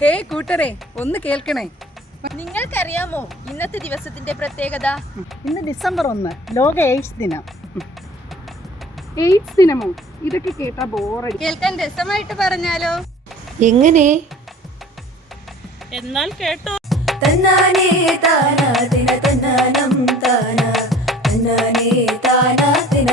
കൂട്ടരെ ഒന്ന് കേൾക്കണേ. നിങ്ങൾക്കറിയാമോ ഇന്നത്തെ ദിവസത്തിന്റെ പ്രത്യേകത? ഇന്ന് ഡിസംബർ ഒന്ന് ലോക എയ്ഡ്സ് ദിനം. എയ്ഡ്സ് ദിനമോ? ഇതൊക്കെ കേട്ടാ ബോറടി. കേൾക്കാൻ രസമായിട്ട് പറഞ്ഞാലോ? എങ്ങനെ? എന്നാൽ കേട്ടോ. തന്നാനേ താനാ ദിന തന്നാനം താനാ. തന്നാനേ താനാ തിന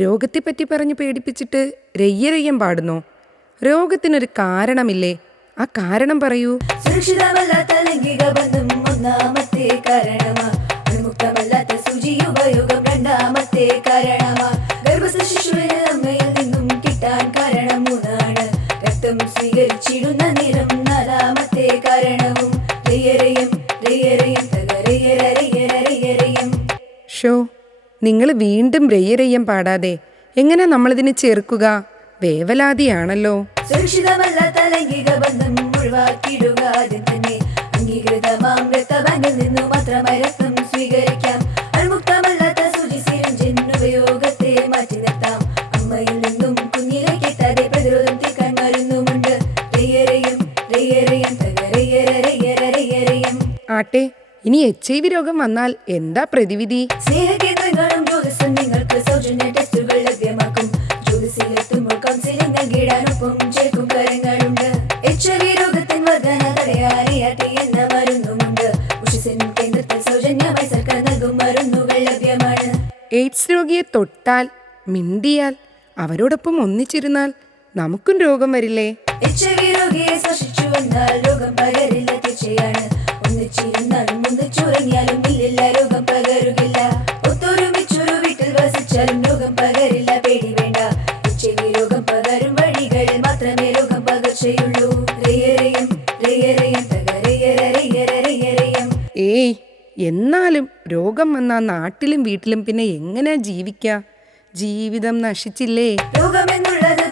രോഗത്തെപ്പറ്റി പറഞ്ഞ് പേടിപ്പിച്ചിട്ട് രയ്യരയ്യം പാടുന്നോ. രോഗത്തിനൊരു കാരണമില്ലേ? ആ കാരണം പറയൂ. സുരക്ഷിതമല്ലാത്ത ലൈംഗിക ബന്ധം ഒന്നാമത്തെ കാരണമാ. വിമുക്തമല്ലാത്ത സൂചി ഉപയോഗം രണ്ടാമത്തെ കാരണമാ. ഗർഭസ്ഥ ശിശുവിന് അമ്മയിൽ നിന്നും കിട്ടാൻ കാരണം മൂന്നാണ്. രക്തം സ്വീകരിച്ചിടുന്ന നിങ്ങൾ വീണ്ടും രയ്യരയ്യം പാടാതെ എങ്ങനെ നമ്മളിതിനെ ചേർക്കുക? വേവലാതിയാണല്ലോ. സുരക്ഷിതമല്ലാത്ത ലൈംഗിക ബന്ധം ഒഴിവാക്കിയിടുക ആദ്യം തന്നെ അംഗീകൃതമാം രക്തബാങ്കിൽ നിന്നു മാത്രമായി രക്തം സ്വീകരിക്കാം. അൺമുക്തമല്ലാത്ത സൂചി സിരഞ്ചിൻ ഉപയോഗത്തെ മാറ്റി നിർത്താം അമ്മയിൽ നിന്നും കുഞ്ഞിലേക്ക് എത്താതെ പ്രതിരോധം തീർക്കാൻ മരുന്നുമുണ്ട്. ആട്ടെ ഇനി എച്ച് ഐ വി രോഗം വന്നാൽ എന്താ പ്രതിവിധി? സ്നേഹകേന്ദ്രങ്ങളും എന്ന മരുന്നുമുണ്ട് ഉഷിസിൻ കേന്ദ്രത്തിൽ സൗജന്യമായി സർക്കാർ നൽകും മരുന്നുകൾ ലഭ്യമാണ്. എയ്ഡ്സ് രോഗിയെ തൊട്ടാൽ മിണ്ടിയാൽ അവരോടൊപ്പം ഒന്നിച്ചിരുന്നാൽ നമുക്കും രോഗം വരില്ലേ? എച്ച് ഐ രോഗിയെ സ്പർശിച്ചു എന്നാൽ രോഗം പകരില്ല തീർച്ചയാണ്. ഒന്നിച്ചിരുന്നാലും ഒന്നിച്ചുറങ്ങിയാലും ഇല്ലില്ല രോഗം പകരുകില്ല. ഒത്തൊരുമിച്ചൊരു വീട്ടിൽ വസിച്ചാലും രോഗം പകരില്ല പേടി വേണ്ട. എച്ച് ഐ രോഗം പകരും വഴികളിൽ മാത്രമേ രോഗം പകർച്ചയുള്ളൂ. ഏയ് എന്നാലും രോഗം വന്നാൽ നാട്ടിലും വീട്ടിലും പിന്നെ എങ്ങനെ ജീവിക്കുക ജീവിതം നശിച്ചില്ലേ? രോഗമെന്നുള്ളത്